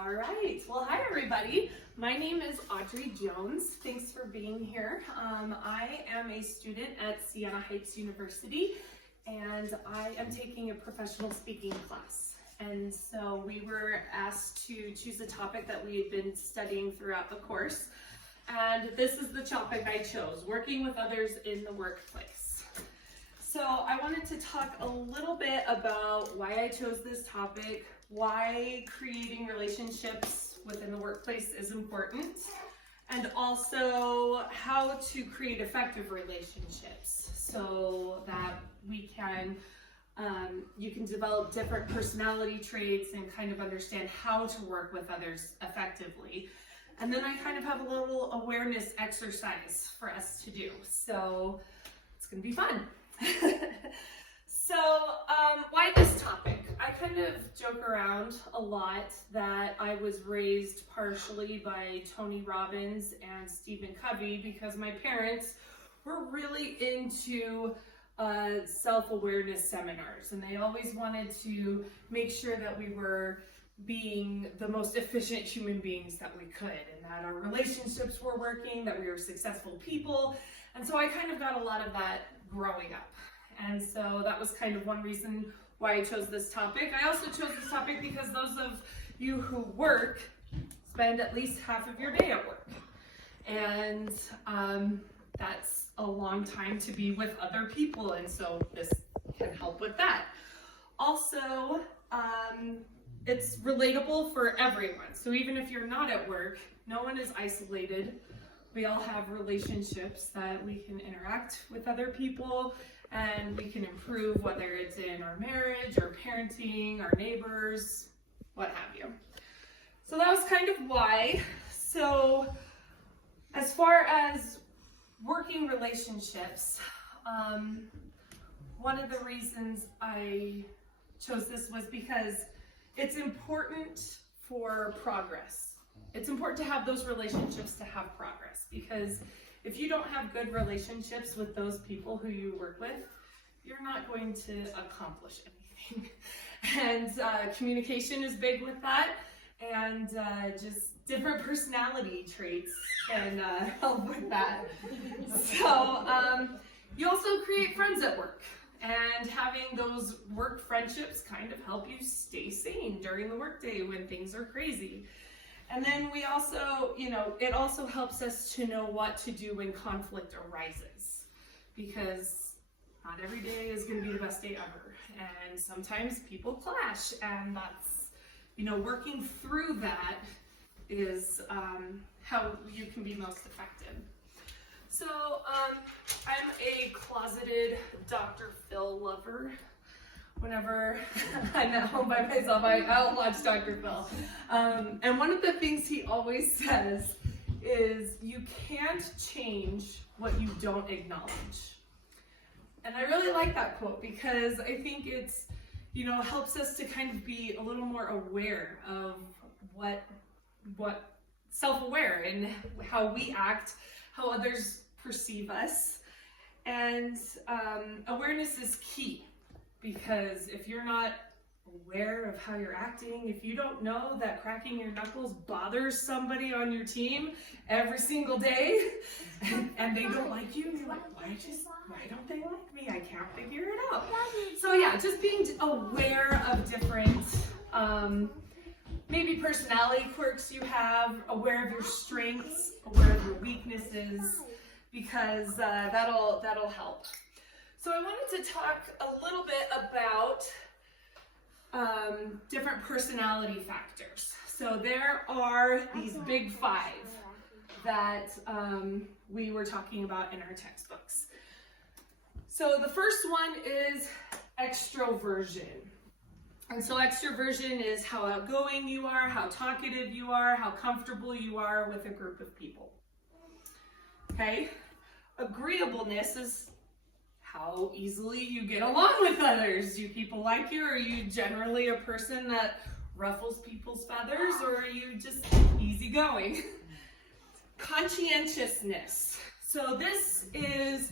All right, well, hi everybody. My name is Audrey Jones. Thanks for being here. I am a student at Siena Heights University, and I am taking a professional speaking class. And so we were asked to choose a topic that we had been studying throughout the course. And this is the topic I chose, working with others in the workplace. So I wanted to talk a little bit about why I chose this topic, why creating relationships within the workplace is important, and also how to create effective relationships so that we can, you can develop different personality traits and kind of understand how to work with others effectively. And then I kind of have a little awareness exercise for us to do. So it's gonna be fun. So why this topic? I kind of joke around a lot that I was raised partially by Tony Robbins and Stephen Covey because my parents were really into self-awareness seminars, and they always wanted to make sure that we were being the most efficient human beings that we could, and that our relationships were working, that we were successful people. And so I kind of got a lot of that growing up. And so that was kind of one reason why I chose this topic. I also chose this topic because those of you who work spend at least half of your day at work. And that's a long time to be with other people, and so this can help with that. Also, it's relatable for everyone. So even if you're not at work, no one is isolated. We all have relationships that we can interact with other people, and we can improve, whether it's in our marriage, our parenting, our neighbors, what have you. So that was kind of why. So as far as working relationships, one of the reasons I chose this was because it's important for progress. It's important to have those relationships to have progress, because if you don't have good relationships with those people who you work with, you're not going to accomplish anything. And communication is big with that, and just different personality traits can help with that. So you also create friends at work, and having those work friendships kind of help you stay sane during the workday when things are crazy. And then we also, it also helps us to know what to do when conflict arises, because not every day is going to be the best day ever. And sometimes people clash, and that's, working through that is how you can be most effective. So I'm a closeted Dr. Phil lover. Whenever I'm at home by myself, I'll watch Dr. Phil. And one of the things he always says is, you can't change what you don't acknowledge. And I really like that quote, because I think it's, helps us to kind of be a little more aware of what self-aware and how we act, how others perceive us. And awareness is key. Because if you're not aware of how you're acting, if you don't know that cracking your knuckles bothers somebody on your team every single day, and they don't like you, and you're like, why don't they like me? I can't figure it out. So yeah, just being aware of different, maybe personality quirks you have, aware of your strengths, aware of your weaknesses, because that'll help. So I wanted to talk a little bit about different personality factors. So there are these big five that we were talking about in our textbooks. So the first one is extroversion. And so extroversion is how outgoing you are, how talkative you are, how comfortable you are with a group of people. Okay? Agreeableness is how easily you get along with others. Do people like you? Or are you generally a person that ruffles people's feathers, or are you just easygoing? Conscientiousness. So this is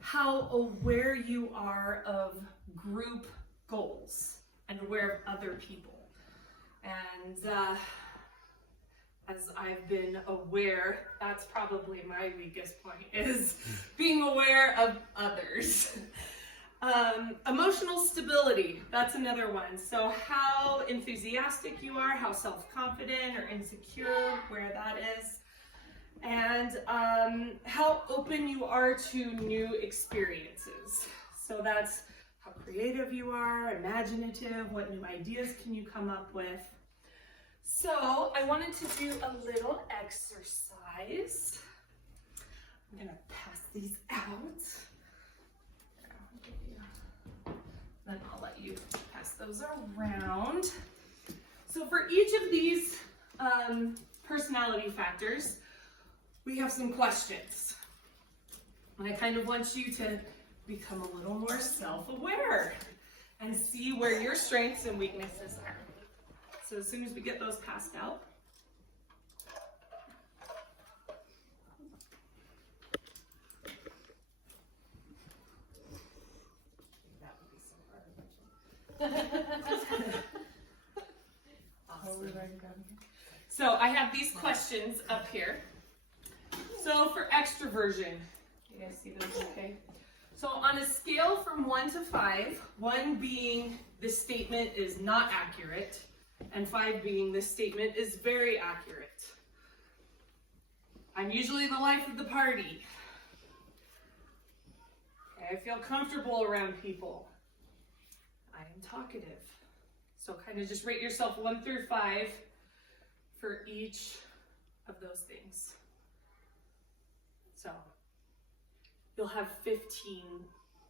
how aware you are of group goals and aware of other people. And as I've been aware, that's probably my weakest point, is being aware of others. Emotional stability, that's another one. So how enthusiastic you are, how self-confident or insecure, where that is. And how open you are to new experiences. So that's how creative you are, imaginative, what new ideas can you come up with. So I wanted to do a little exercise. I'm gonna pass these out. Then I'll let you pass those around. So for each of these personality factors, we have some questions. And I kind of want you to become a little more self-aware and see where your strengths and weaknesses are. So as soon as we get those passed out, so I have these questions up here. So for extroversion, you guys see those okay? So on a scale from 1 to 5, 1 being this statement is not accurate, and 5 being this statement is very accurate. I'm usually the life of the party. Okay, I feel comfortable around people. I am talkative. So kind of just rate yourself 1 through 5 for each of those things. So you'll have 15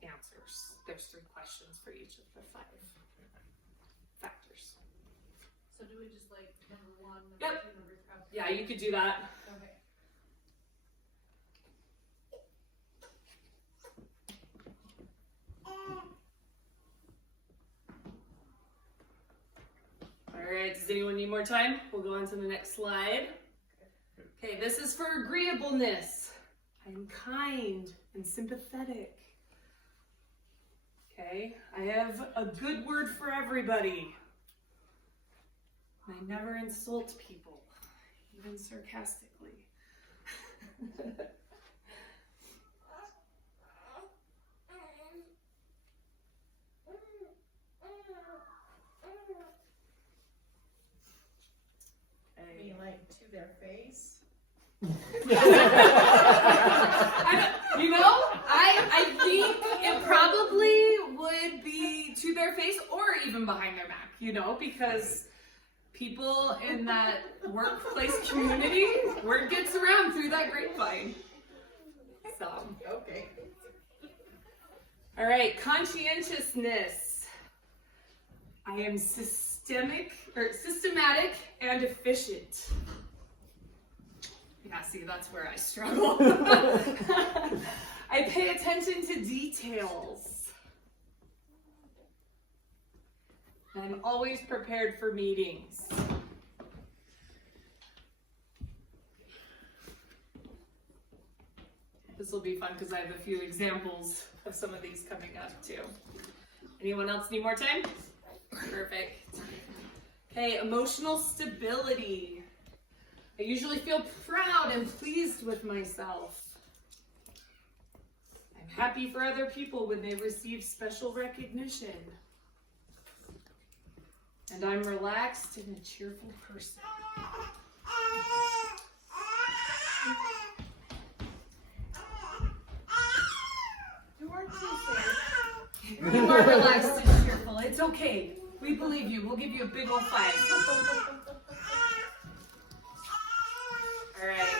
answers. There's 3 questions for each of the 5 factors. So do we just like number 1, number Yep. 2, number 3? Yeah, you could do that. Okay. All right, does anyone need more time? We'll go on to the next slide. Okay, this is for agreeableness. I'm kind and sympathetic. Okay, I have a good word for everybody. I never insult people, even sarcastically. Being like to their face. I think it probably would be to their face or even behind their back, because people in that workplace community, word gets around through that grapevine. So, Okay. all right, conscientiousness. I am systematic and efficient. Yeah, see, that's where I struggle. I pay attention to details. I'm always prepared for meetings. This will be fun because I have a few examples of some of these coming up too. Anyone else need more time? Perfect. Okay, emotional stability. I usually feel proud and pleased with myself. I'm happy for other people when they receive special recognition. And I'm relaxed and a cheerful person. You weren't too safe. You are relaxed and cheerful. It's okay. We believe you. We'll give you a big old 5. All right.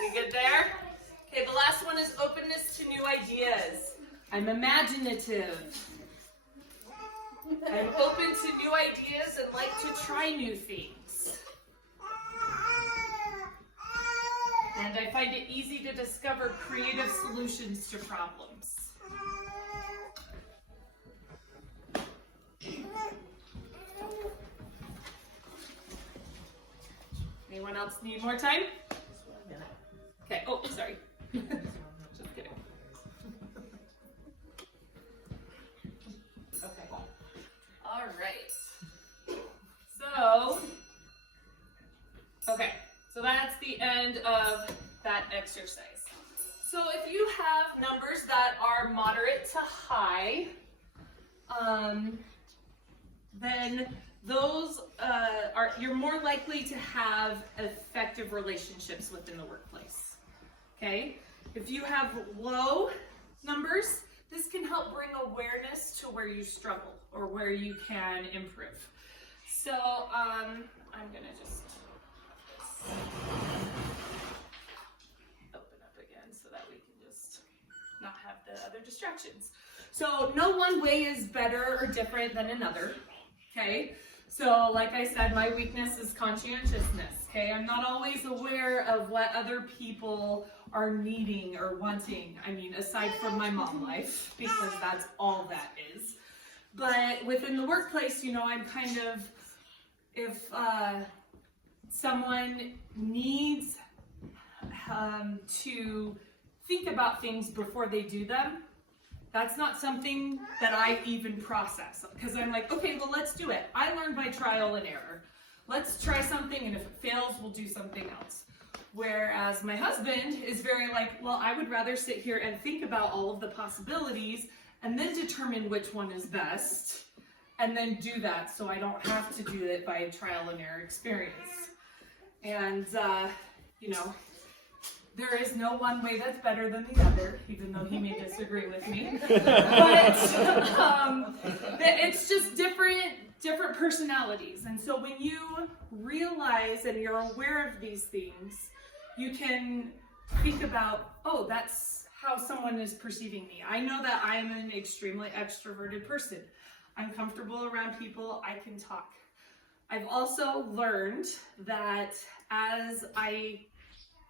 We good there? Okay, the last one is openness to new ideas. I'm imaginative. I'm open to new ideas and like to try new things. And I find it easy to discover creative solutions to problems. Anyone else need more time? Okay, oh, sorry. Just kidding. Okay. All right. So, okay. the end of that exercise. So if you have numbers that are moderate to high, then those you're more likely to have effective relationships within the workplace. Okay? If you have low numbers, this can help bring awareness to where you struggle or where you can improve. So I'm gonna just open up again so that we can just not have the other distractions. So no one way is better or different than another, okay? So like I said, my weakness is conscientiousness, okay? I'm not always aware of what other people are needing or wanting. I mean, aside from my mom life, because that's all that is. But within the workplace, you know, I'm kind of, if someone needs to think about things before they do them, that's not something that I even process, because I'm like, okay, well, let's do it. I learned by trial and error. Let's try something, and if it fails, we'll do something else. Whereas my husband is very like, well, I would rather sit here and think about all of the possibilities and then determine which one is best, and then do that so I don't have to do it by a trial and error experience. And, you know, there is no one way that's better than the other, even though he may disagree with me. But it's just different personalities. And so when you realize and you're aware of these things, you can think about, oh, that's how someone is perceiving me. I know that I'm an extremely extroverted person. I'm comfortable around people. I can talk. I've also learned that as I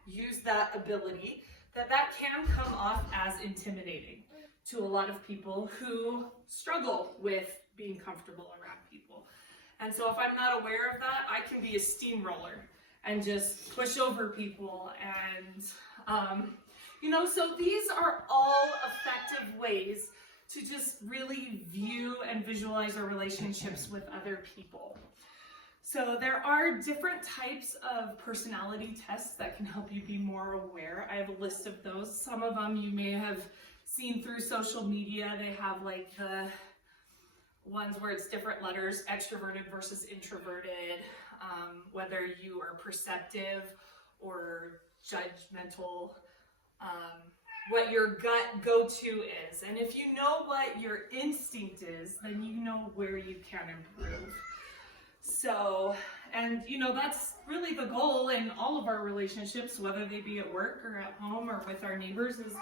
use that ability, that can come off as intimidating to a lot of people who struggle with being comfortable around people. And so if I'm not aware of that, I can be a steamroller and just push over people. And, you know, so these are all effective ways to just really view and visualize our relationships with other people. So there are different types of personality tests that can help you be more aware. I have a list of those. Some of them you may have seen through social media. They have like the ones where it's different letters, extroverted versus introverted, whether you are perceptive or judgmental, what your gut go-to is. And if you know what your instinct is, then you know where you can improve. So, and you know, that's really the goal in all of our relationships, whether they be at work or at home or with our neighbors, is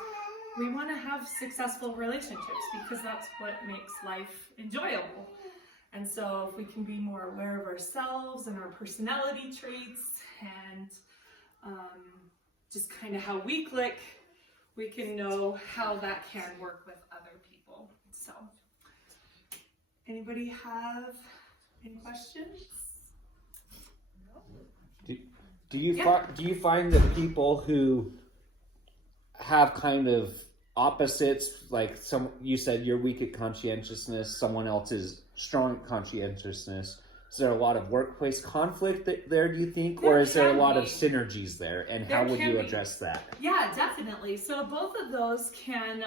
we want to have successful relationships because that's what makes life enjoyable. And so if we can be more aware of ourselves and our personality traits and just kind of how we click, we can know how that can work with other people. So, anybody have any questions? Do you find that people who have kind of opposites, like you said you're weak at conscientiousness, someone else is strong at conscientiousness, is there a lot of workplace conflict there, do you think? Or is there a lot of synergies there? And how would you address that? Yeah, definitely. So both of those can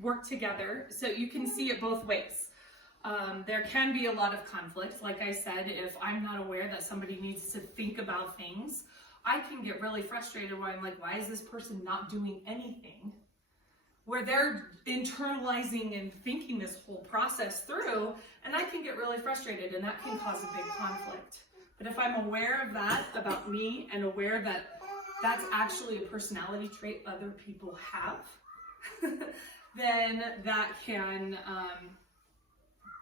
work together. So you can see it both ways. There can be a lot of conflict. Like I said, if I'm not aware that somebody needs to think about things, I can get really frustrated where I'm like, why is this person not doing anything? Where they're internalizing and thinking this whole process through, and I can get really frustrated, and that can cause a big conflict. But if I'm aware of that about me and aware that that's actually a personality trait other people have, then that can,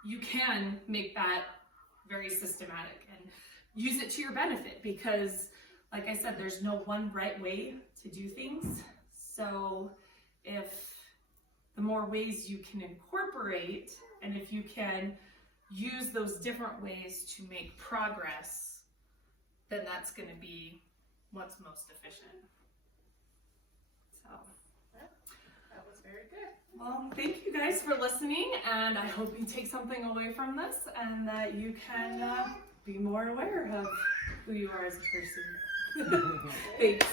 you can make that very systematic and use it to your benefit, because like I said, there's no one right way to do things. So if the more ways you can incorporate, and if you can use those different ways to make progress, then that's going to be what's most efficient. So That was very good. well, thank you guys for listening, and I hope you take something away from this and that you can be more aware of who you are as a person. Thanks.